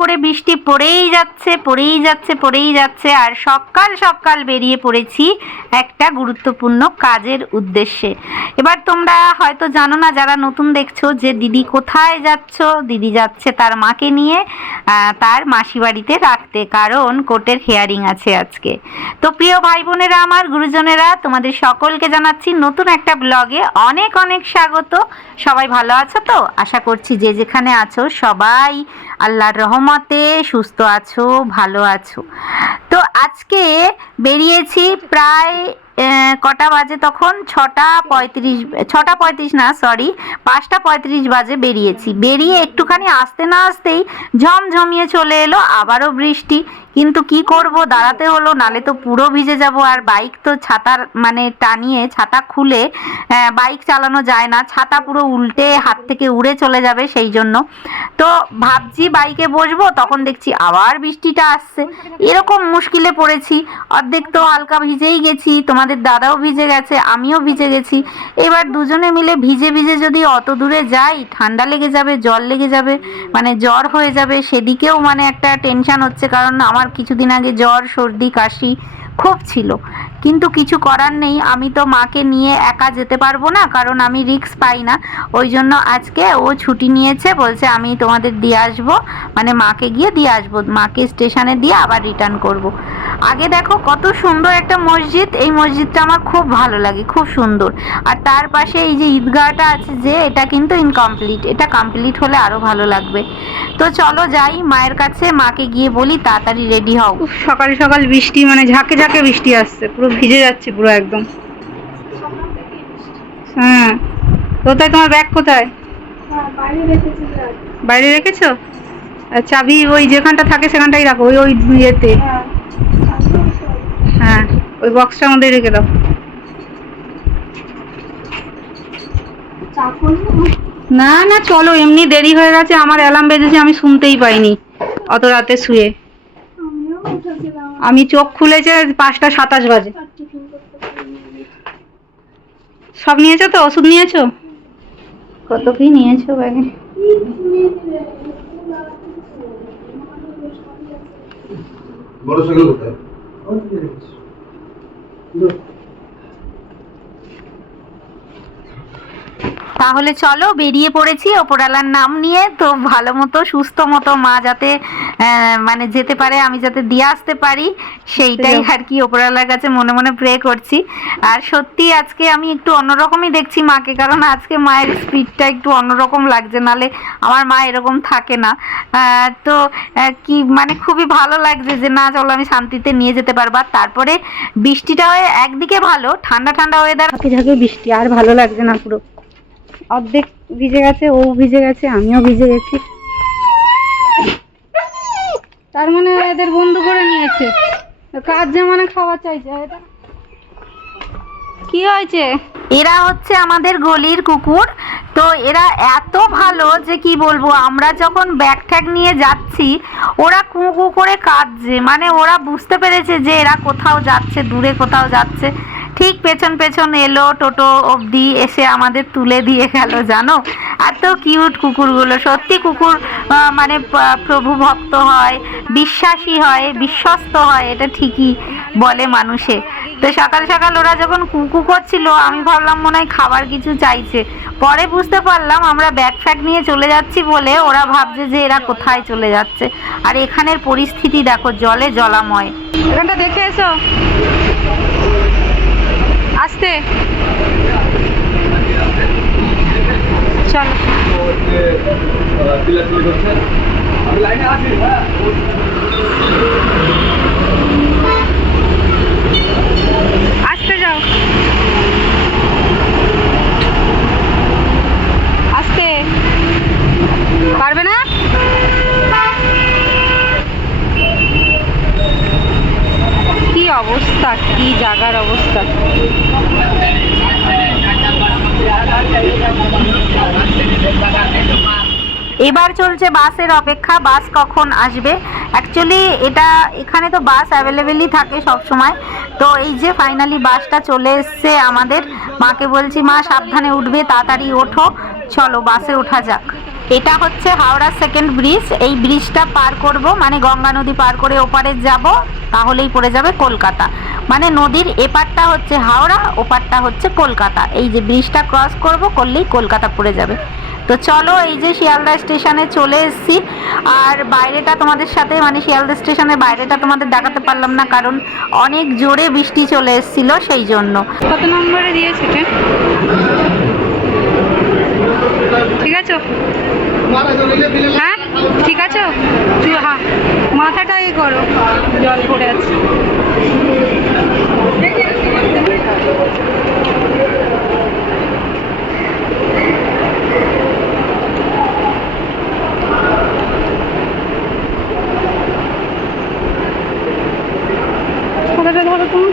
করে বৃষ্টি পড়েই যাচ্ছে পড়েই যাচ্ছে পড়েই যাচ্ছে। আর সকাল সকাল বেরিয়ে পড়েছি একটা গুরুত্বপূর্ণ কাজের উদ্দেশ্যে। এবার তোমরা হয়তো জানো না, যারা নতুন দেখছ যে দিদি কোথায় যাচ্ছ? দিদি যাচ্ছে তার মাকে নিয়ে তার মাসি বাড়িতে রাখতে, কারণ কোর্টের হেয়ারিং আছে আজকে। তো প্রিয় ভাই বোনেরা আমার, গুরুজনেরা, তোমাদের সকলকে জানাচ্ছি নতুন একটা ব্লগে অনেক অনেক স্বাগত। সবাই ভালো আছো তো? আশা করছি যে যেখানে আছো সবাই আল্লাহর রহমতে সুস্থ আছো, ভালো আছো। তো আজকে বেরিয়েছি প্রায় কটা বাজে তখন? ছটা পঁয়ত্রিশ ছটা পঁয়ত্রিশ না সরি পাঁচটা পঁয়ত্রিশ বাজে বেরিয়েছি। বেরিয়ে একটুখানি আসতে না আসতেই ঝমঝমিয়ে চলে এলো, আবারও বৃষ্টি। কিন্তু কি করব? দাঁড়াতে হলো, নালে তো পুরো ভিজে যাব। আর বাইক তো ছাতার মানে টানিয়ে ছাতা খুলে বাইক চালানো যায় না। ছাতা পুরো উল্টে হাত থেকে উড়ে চলে যাবে সেই জন্য। তো ভাবছি বাইকে বসবো, তখন দেখছি আবার বৃষ্টিটা আসছে। এরকম মুশকিলে পড়েছি। অর্ধেক তো হালকা ভিজেই গেছি। তোমাদের দাদাও ভিজে গেছে, আমিও ভিজে গেছি। এবার দুজনে মিলে ভিজে ভিজে যদি অত দূরে যাই, ঠান্ডা লেগে যাবে জল লেগে যাবে মানে জ্বর হয়ে যাবে, সেদিকেও মানে একটা টেনশন হচ্ছে। কারণ আমার কিছুদিন আগে জ্বর সর্দি কাশি খুব ছিল। কিন্তু কিছু করার নেই। আমি তো মাকে নিয়ে একা যেতে পারব না, কারণ আমি রিস্ক পাই না। ওই জন্য আজকে ও ছুটি নিয়েছে, বলছে আমি তোমাদের দিয়ে আসব মানে মাকে গিয়ে দিয়ে আসব। মাকে স্টেশনে দিয়ে আবার রিটার্ন করব। আগে দেখো কত সুন্দর একটা মসজিদ। এই মসজিদটা আমার খুব ভালো লাগে, খুব সুন্দর। আর তার পাশে এই যে ঈদগাহটা আছে যে, এটা কিন্তু ইনকমপ্লিট এটা কমপ্লিট হলে আরও ভালো লাগবে। তো চলো যাই, মায়ের কাছে মাকে গিয়ে বলি, তাড়াতাড়ি রেডি হও। সকাল সকাল বৃষ্টি মানে ঝাঁকে ঝাঁকে বৃষ্টি আসছে, পুরো ভিজে যাচ্ছে পুরো একদম। হ্যাঁ। কোথায় তোমার ব্যাগ কোথায়? বাইরে রেখেছো? চাবি ওই যেখানটা থাকে সেখানটাই রাখো, ওই ওই ইয়েতে। হ্যাঁ ওই বক্সটার মধ্যেই রেখে দাও। না না, চলো, এমনি দেরি হয়ে গেছে, আমার অ্যালার্ম বেজেছে, আমি শুনতেই পাইনি অত রাতে শুয়ে। আমি চোখ খুলেছে পাঁচটা সাতাশ বাজে। সব নিয়েছো তো? ওষুধ নিয়েছো? কত কি নিয়েছো ব্যাগে মোটরসাইকেল কোথায়? তাহলে চলো বেরিয়ে পড়েছি ওপরালার নাম নিয়ে। তো ভালো মতো সুস্থ মতো মা যাতে মানে যেতে পারে আমি যাতে দিয়ে আসতে পারি সেইটাই আর কি ওপরালার কাছে মনে মনে প্রে করছি। আর সত্যি আজকে আমি একটু অন্যরকমই দেখছি মাকে কারণ আজকে মায়ের স্পিডটা একটু অন্যরকম লাগছে নালে আমার মা এরকম থাকে না। তো কি মানে খুবই ভালো লাগছে যে না চলো আমি শান্তিতে নিয়ে যেতে পারব। আর তারপরে বৃষ্টিটা হয়ে একদিকে ভালো ঠান্ডা ঠান্ডা ওয়েদার ঝাঁকে বৃষ্টি আর ভালো লাগছে না পুরো। অর্ধেক ভিজে গেছে, ও ভিজে গেছে, আমিও ভিজে গেছি। তার মানে এদের বন্ধু করে নিয়েছে। কাজ মানে খাওয়া চাইছে এটা কি হয়েছে? এরা হচ্ছে আমাদের গলির কুকুর। তো এরা এত ভালো যে কি বলব, আমরা যখন ব্যাগ ট্যাগ নিয়ে যাচ্ছি, ওরা কু কু করে কাঁদছে। মানে ওরা বুঝতে পেরেছে যে এরা কোথাও যাচ্ছে, দূরে কোথাও যাচ্ছে। ঠিক পেছন পেছন এলো, টোটো অবধি এসে আমাদের তুলে দিয়ে গেল, জানো? এত কিউট কুকুরগুলো। সত্যি কুকুর মানে প্রভু ভক্ত হয়, বিশ্বাসী হয়, বিশ্বস্ত হয়, এটা ঠিকই বলে মানুষে। তো সকাল সকাল ওরা যখন কুকু করছিল, আমি ভাবলাম মনে হয় খাবার কিছু চাইছে। পরে বুঝতে পারলাম আমরা ব্যাগ ফ্যাগ নিয়ে চলে যাচ্ছি বলে ওরা ভাবছে যে এরা কোথায় চলে যাচ্ছে। আর এখানের পরিস্থিতি দেখো, জলে জলাময়। এখানটা দেখে এসো। আসতে। চলো। আসতে যাও। আসতে। পারবে না? কি অবস্থা? কি জায়গার অবস্থা? এবার চলছে বাসের অপেক্ষা। বাস কখন আসবে? অ্যাকচুয়ালি এটা এখানে তো বাস অ্যাভেলেবেলই থাকে সব সময় তো এই যে ফাইনালি বাসটা চলে এসছে আমাদের, মাকে বলছি, মা, সাবধানে উঠবে, তাড়াতাড়ি ওঠো। চলো, বাসে ওঠা যাক। এটা হচ্ছে হাওড়া সেকেন্ড ব্রিজ এই ব্রিজটা পার করব মানে গঙ্গা নদী পার করে ওপারে যাব, তাহলেই পড়ে যাবে কলকাতা। মানে নদীর এপারটা হচ্ছে হাওড়া, ওপারটা হচ্ছে কলকাতা। এই যে ব্রিজটা ক্রস করব, করলেই কলকাতা পড়ে যাবে। তো চলো এই যে শিয়ালদা স্টেশনে চলে এসেছি। আর বাইরেটা তোমাদের সাথে মানে শিয়ালদা স্টেশনের বাইরেটা তোমাদের দেখাতে পারলাম না, কারণ অনেক জোরে বৃষ্টি চলে এসেছিল সেই জন্য। কত নম্বরে দিয়েছে ঠিক আছে? হ্যাঁ ঠিক আছে? হ্যাঁ মাথাটা এ করো। জল পড়ে আছে কোথাটা ধরো তুমি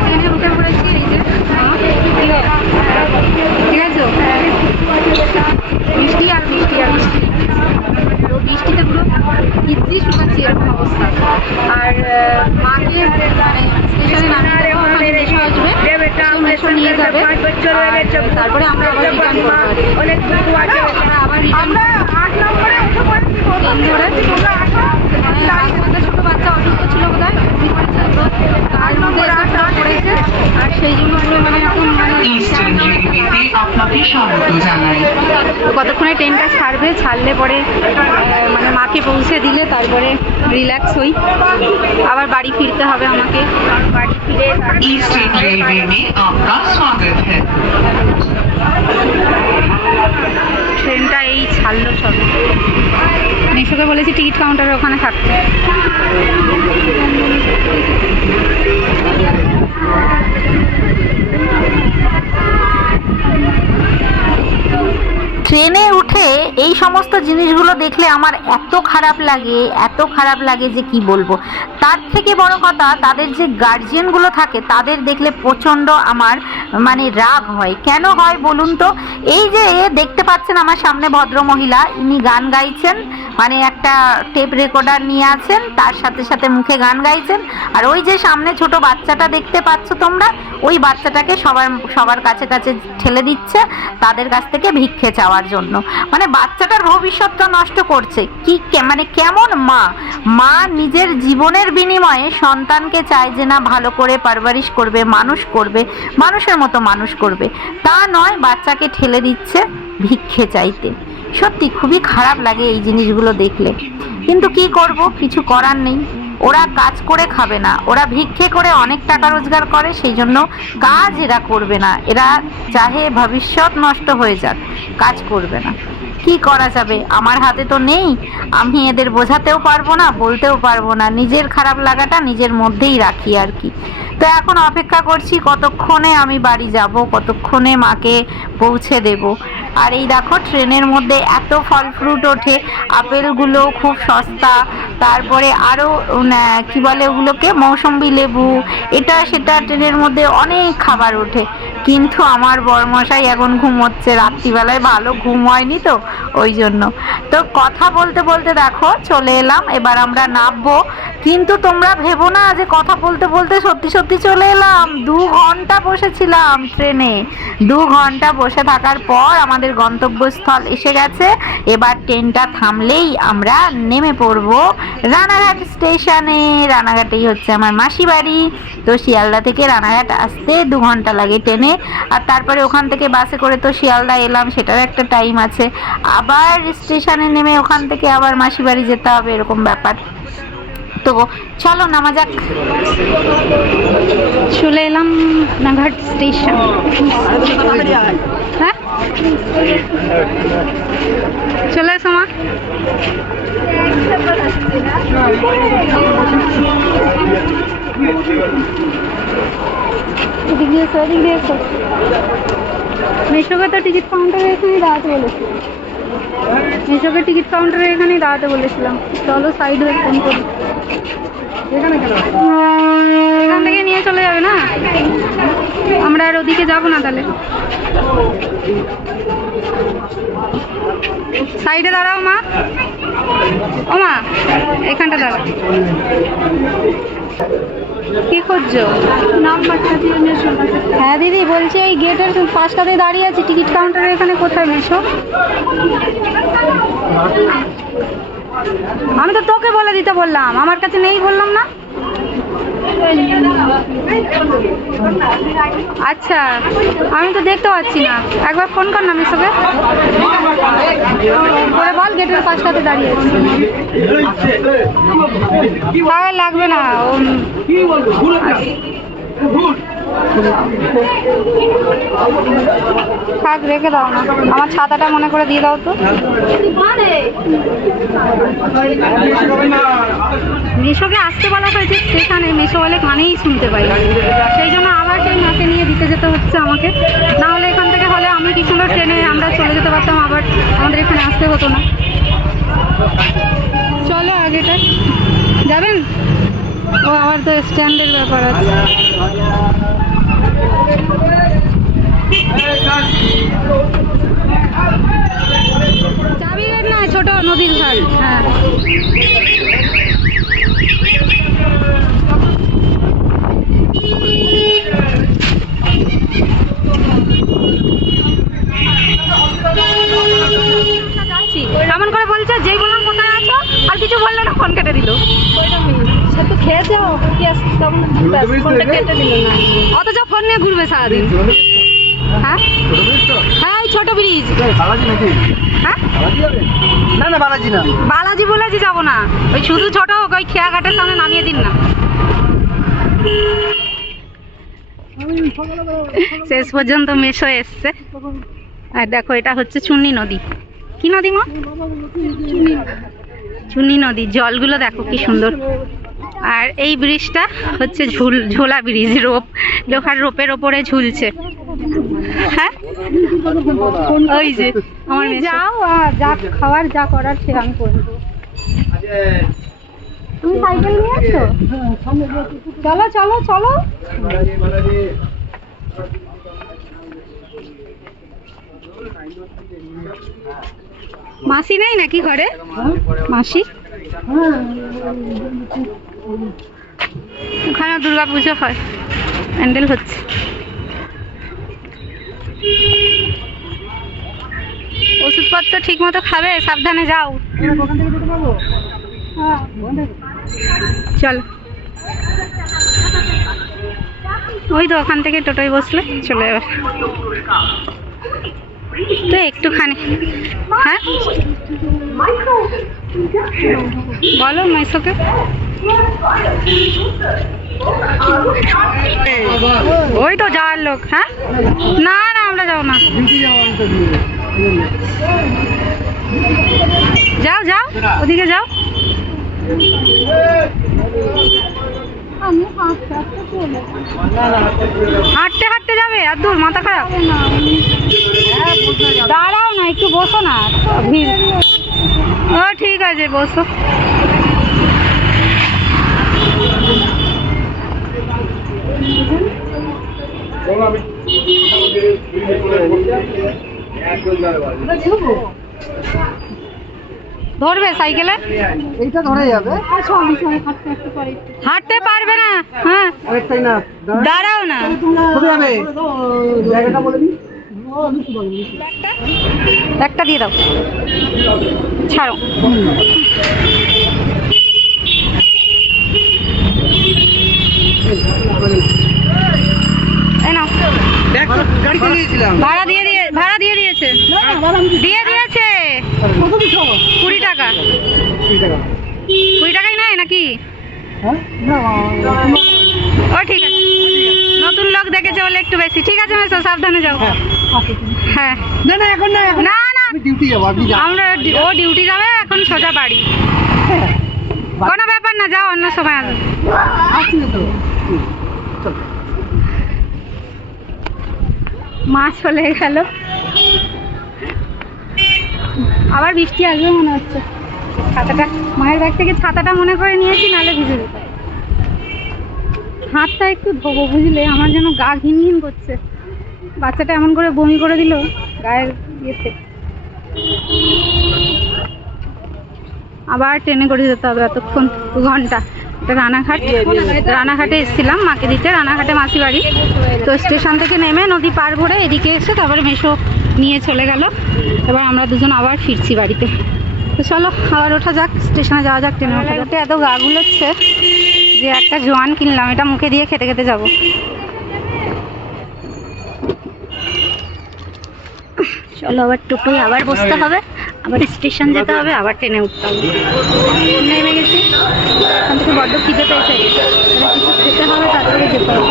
ট্রেনে উঠে পড়েছি এই যে ঠিক আছে বৃষ্টি আর বৃষ্টি আর বৃষ্টি তো বৃষ্টিতে পুরো ইদ্রি শুকাচ্ছি এরকম অবস্থা আর আহ, মাকে মানে স্টেশনে নামিয়ে দেবো ওখানে মেশো আসবে সেই মেশো নিয়ে যাবে আর তারপরে আমরা আবার রিটার্ন করব আর কি। আমরা আবার রিটার্ন ট্রেন ধরে মানে একটা ছোট বাচ্চা অসুস্থ ছিল বোধ হয় তার মধ্যে এসে পড়েছে আর সেই জন্য পুরো মানে এখন মানে ইস্টার্ন রেলওয়েতে আপনাকে স্বাগত জানাই কতক্ষণে ট্রেনটা ছাড়বে ছাড়লে পরে আহ, মানে মাকে পৌঁছে দিলে তারপরে রিল্যাক্স হই আবার বাড়ি ফিরতে হবে আমাকে বাড়ি ফিরে তারপরে ईस्टर्न रेलवे में आपका स्वागत है ট্রেনটা এই ছাড়লো সব মেশোকে বলেছি টিকিট কাউন্টারের ওখানে থাকতে জিনিসগুলো দেখলে আমার এত খারাপ লাগে, এত খারাপ লাগে যে কি বলব। তার থেকে বড় কথা, তাদের যে গার্জিয়ানগুলো থাকে, তাদের দেখলে প্রচণ্ড আমার মানে রাগ হয়। কেন হয় বলুন তো? এই যে দেখতে পাচ্ছেন আমার সামনে ভদ্র মহিলা ইনি গান গাইছেন মানে একটা টেপ রেকর্ডার নিয়ে আছেন, তার সাথে সাথে মুখে গান গাইছেন। আর ওই যে সামনে ছোট বাচ্চাটা দেখতে পাচ্ছ তোমরা, ওই বাচ্চাটাকে সবার সবার কাছে কাছে ঠেলে দিচ্ছে, তাদের কাছ থেকে ভিক্ষে চাওয়ার জন্য। মানে বাচ্চাটার ভবিষ্যৎটা নষ্ট করছে। কি মানে কেমন মা? মা নিজের জীবনের বিনিময়ে সন্তানকে চায় যে না, ভালো করে পারভারিশ করবে, মানুষ করবে, মানুষের মতো মানুষ করবে। তা নয়, বাচ্চাকে ঠেলে দিচ্ছে ভিক্ষে চাইতে। সত্যি খুবই খারাপ লাগে এই জিনিসগুলো দেখলে। কিন্তু কি করব? কিছু করার নেই। ওরা কাজ করে খাবে না। ওরা ভিক্ষে করে অনেক টাকা রোজগার করে, সেই জন্য কাজ এরা করবে না। এরা চাহে ভবিষ্যৎ নষ্ট হয়ে যাক, কাজ করবে না। কি করা যাবে? আমার হাতে তো নেই। আমি এদের বোঝাতেও পারব না, বলতেও পারব না। নিজের খারাপ লাগাটা নিজের মধ্যেই রাখি আর কি। তো এখন অপেক্ষা করছি কতক্ষণে আমি বাড়ি যাব, কতক্ষণে মাকে পৌঁছে দেব। আর এই দেখো, ট্রেনের মধ্যে এত ফল ফ্রুট ওঠে আপেলগুলো খুব সস্তা, তারপরে আরও কি বলে ওগুলোকে? মৌসম্বি লেবু, এটা সেটা ট্রেনের মধ্যে অনেক খাবার ওঠে। কিন্তু আমার বরমশাই এখন ঘুমোচ্ছে। রাত্রিবেলায় ভালো ঘুম হয়নি তো, ওই জন্য। তো কথা বলতে বলতে দেখো, চলে এলাম, এবার আমরা নামবো। কিন্তু তোমরা ভেবো না যে কথা বলতে বলতে সত্যি সত্যি চলে এলাম। দু ঘণ্টা বসেছিলাম ট্রেনে। দু ঘণ্টা বসে থাকার পর আমাদের গন্তব্যস্থল এসে গেছে। এবার ট্রেনটা থামলেই আমরা নেমে পড়ব রানাঘাট স্টেশনে। রানাঘাটেই হচ্ছে আমার মাসি বাড়ি তো শিয়ালদা থেকে রানাঘাট আসতে দু ঘণ্টা লাগে ট্রেনে। আর তারপরে ওখান থেকে বাসে করে তো শিয়ালদা এলাম, সেটার একটা টাইম আছে। আবার স্টেশনে নেমে ওখান থেকে আবার মাসি বাড়ি যেতে হবে, এরকম ব্যাপার। তো চলো, নামা যাক। চলে এলাম নাঘাট স্টেশন হ্যাঁ? চলে এসো মা। তো টিকিট কাউন্টারে এখানে দাঁড়াতে টিকিট এখানেই দাঁড়াতে বলেছিলাম। চলো সাইড হয়ে ফোন এখান থেকে নিয়ে চলে যাবে না? আমরা আর ওদিকে যাব না তাহলে। সাইডে দাঁড়াও মা। ও মা, এখানটা দাঁড়াও কি করছ? হ্যাঁ দিদি, বলছি এই গেটের পাঁচটাতে দাঁড়িয়ে আছি। টিকিট কাউন্টারের এখানে কোথায় মেশো? আমি তো তোকে বলে দিতে বললাম। আমার কাছে নেই বললাম না। আচ্ছা আমি তো দেখতে পাচ্ছি না। একবার ফোন কর না আমি সবে করে বল গেটের পাশটাতে দাঁড়িয়ে আছি। লাগবে না থাক, রেখে দাও না। আমার ছাতাটা মনে করে দিয়ে দাও তো। মিশোকে আসতে বলা হয়েছে স্টেশনে। মিশো বলে কানেই শুনতে পাই সেই জন্য আবার সেই মাকে নিয়ে দিতে যেতে হচ্ছে আমাকে। না হলে এখান থেকে হলে আমি কি সুন্দর ট্রেনে আমরা চলে যেতে পারতাম, আবার আমাদের এখানে আসতে হতো না। চলো আগেটা। যাবেন? ও আবার তো স্ট্যান্ডের ব্যাপার আছে। চাবি না ছোট নদীর ঘাট হ্যাঁ যাচ্ছি এমন করে বলছে যেই বললাম কোথায় আছো আর কিছু বললে না ফোন কেটে দিল সে তো খেয়েছে তখন ফোনটা কেটে দিল না। অথচ ফোন নিয়ে ঘুরবে সারাদিন। হ্যাঁ? হ্যাঁ ছোট ব্রিজ। বালাজি নাকি? হ্যাঁ? না না বালাজি না। বালাজি বলেছি যাব না। ওই শুধু ছোট হোক ওই খেয়াঘাটের সামনে নামিয়ে দিন না। শেষ পর্যন্ত মেশো এসছে। আর দেখো এটা হচ্ছে চুন্নি নদী। কি নদী মা? চুন্নি নদী। জলগুলো দেখো কি সুন্দর। আর এই ব্রিজটা হচ্ছে ঝুল ঝোলা ব্রিজ রোপ লোহার রোপের ওপরে ঝুলছে। হ্যাঁ? ওই যে আমার যাও আর যা খাওয়ার যা করার সে আমি করে তুমি সাইকেল নিয়ে আসছো চলো চলো চলো। মাসি নেই নাকি ঘরে? মাসি? ওখানে দুর্গা পুজো হয়, প্যান্ডেল হচ্ছে। ওষুধপত্র ঠিক মতো খাবে? সাবধানে যাও। চলো। ওই তো ওখান থেকে টোটোয় বসলে চলে যাবে। তো একটুখানি। হ্যাঁ? বলো মাইসোকে ওই তো যাওয়ার লোক হ্যাঁ? না না, আমরা যাও না। যাও যাও, ওদিকে যাও। হাঁটতে হাঁটতে যাবে? আর দূর, মাথা খারাপ? দাঁড়াও না একটু বসো না। ভিড়। ও ঠিক আছে বসো। ধরবে সাইকেলে? এইটা ধরে যাবে। হাঁটতে পারবে না হ্যাঁ। দাঁড়াও। না। একটা দিয়ে দাও। ছাড়ো। ভাড়া দিয়ে ভাড়া দিয়ে দিয়েছে। দিয়ে দিয়েছে। কুড়ি টাকা। কুড়ি টাকাই নাকি? ও ঠিক আছে। নতুন লোক দেখেছে বলে একটু বেশি। ঠিক আছে সাবধানে যাও। হ্যাঁ। না না এখন না না না। ডিউটি যাব আমরা ও ডিউটি যাবে এখন সোজা বাড়ি। কোনো ব্যাপার না যাও অন্য সময় তো। মা চলে গেল। আবার বৃষ্টি আসবে মনে হচ্ছে। ছাতাটা মায়ের ব্যাগ থেকে ছাতাটা মনে করে নিয়েছি নাহলে ভিজে যেত। হাতটা একটু ধোবো বুঝলে? আমার যেন গা ঘিন ঘিন করছে। বাচ্চাটা এমন করে বমি করে দিল, গায়ের ইয়েতে। আবার ট্রেনে করে যেতে হবে এতক্ষণ, দু ঘণ্টা। রানাঘাট। রানাঘাটে এসেছিলাম, মাকে দিতে, রানাঘাটে মাসি বাড়ি তো স্টেশন থেকে নেমে নদী পার করে এদিকে এসে তারপরে মেশো নিয়ে চলে গেল। এবার আমরা দুজন আবার ফিরছি বাড়িতে। তো চলো, আবার ওঠা যাক, স্টেশনে যাওয়া যাক। ট্রেনে ওঠা যাক এত গা গুলোচ্ছে যে একটা জোয়ান কিনলাম, এটা মুখে দিয়ে খেতে খেতে যাব। চলো আবার টোটোয় আবার বসতে হবে আবার স্টেশন যেতে হবে আবার ট্রেনে উঠতে হবে। নেমে গেছি। এখান থেকে বড্ড খিদে পেয়েছে। কিছু খেতে হবে তারপরে যেতে হবে।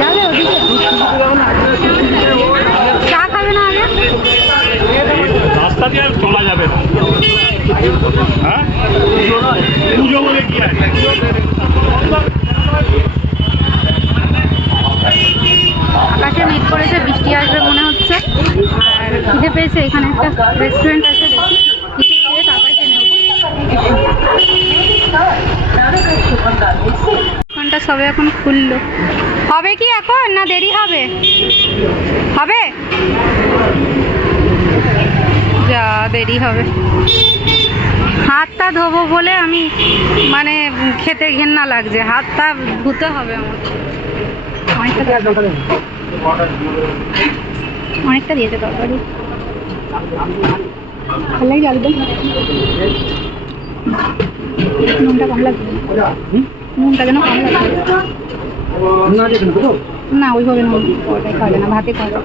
যাবে ওদিকে। চা খাবে না আগে? রাস্তা দিয়ে আর চলা যাবে না। হ্যাঁ? পুজো বলে কি আছে? আকাশে মেঘ করেছে বৃষ্টি আসবে মনে হচ্ছে আর খিদে পেয়েছে, এখানে একটা রেস্টুরেন্ট আছে, দেখি। কিছু খেয়ে তারপরে দোকানটা সবে এখন খুললো। হবে কি এখন, না দেরি হবে? হবে? যা, দেরি হবে। হাতটা ধোবো বলে আমি মানে খেতে ঘেন্না লাগছে। হাতটা ধুতে হবে আমার অনেকটা দিয়েছে তরকারি ভালো লাগে একদম নুনটা কম লাগবে নুনটা যেন কম লাগবে না ওইভাবে নুন ওটাই খাবে না ভাতে খাবে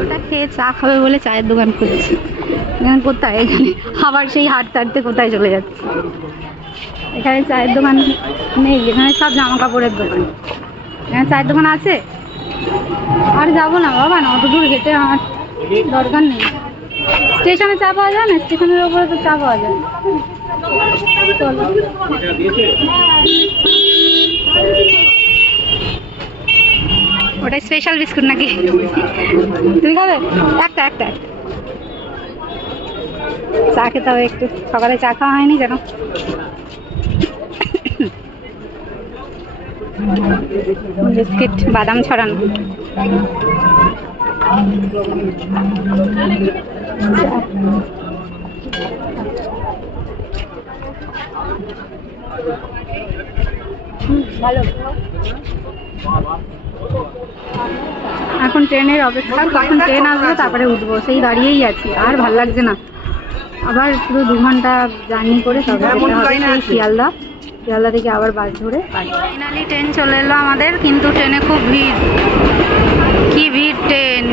ওটা খেয়ে চা খাবে বলে চায়ের দোকান খুলেছে। এখানে কোথায়? এখানে আবার সেই হাঁটতে হাঁটতে কোথায় চলে যাচ্ছে? এখানে চায়ের দোকান নেই, এখানে সব জামা কাপড়ের দোকান। এখানে চায়ের দোকান আছে? আর যাব না বাবা, না, অত দূর হেঁটে আমার দরকার নেই। স্টেশনে চা পাওয়া যায় না? স্টেশনের ওপরে তো চা পাওয়া যায় চলো। ওটা স্পেশাল বিস্কুট নাকি? তুমি খাবে? একটা একটা। চা খেতে হবে একটু। সকালে চা খাওয়া হয়নি কেন বিস্কিট বাদাম ছড়ানো। হুম, এখন ট্রেনের অপেক্ষা কখন ট্রেন আসবে তারপরে উঠবো। সেই দাঁড়িয়েই আছি আর ভালো লাগছে না। আবার পুরো দু ঘণ্টা জার্নি করে তবে যেতে হবে। সেই শিয়ালদা। শিয়ালদা থেকে আবার বাস ধরে ফাইনালি ট্রেন চলে এলো আমাদের কিন্তু ট্রেনে খুব ভিড়। কি ভিড় ট্রেন?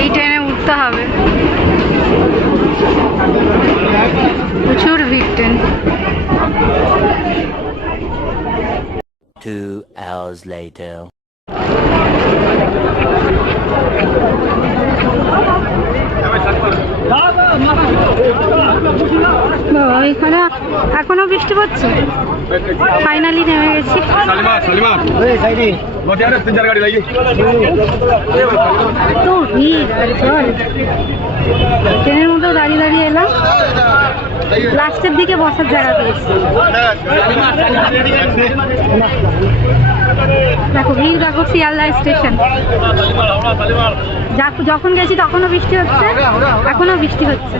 এই ট্রেনে উঠতে হবে। প্রচুর ভিড় ট্রেন। Two hours later. এখানে এখনও বৃষ্টি পড়ছে? ফাইনালি নেমে গেছি। এত ভিড় জল ট্রেনের মধ্যে দাঁড়িয়ে দাঁড়িয়ে এলাম। লাস্টের দিকে বসার জায়গা পেয়েছি। দেখো, ভিড় দেখো, শিয়ালদা স্টেশন। যখন গেছি তখনও বৃষ্টি হচ্ছে, এখনও বৃষ্টি হচ্ছে।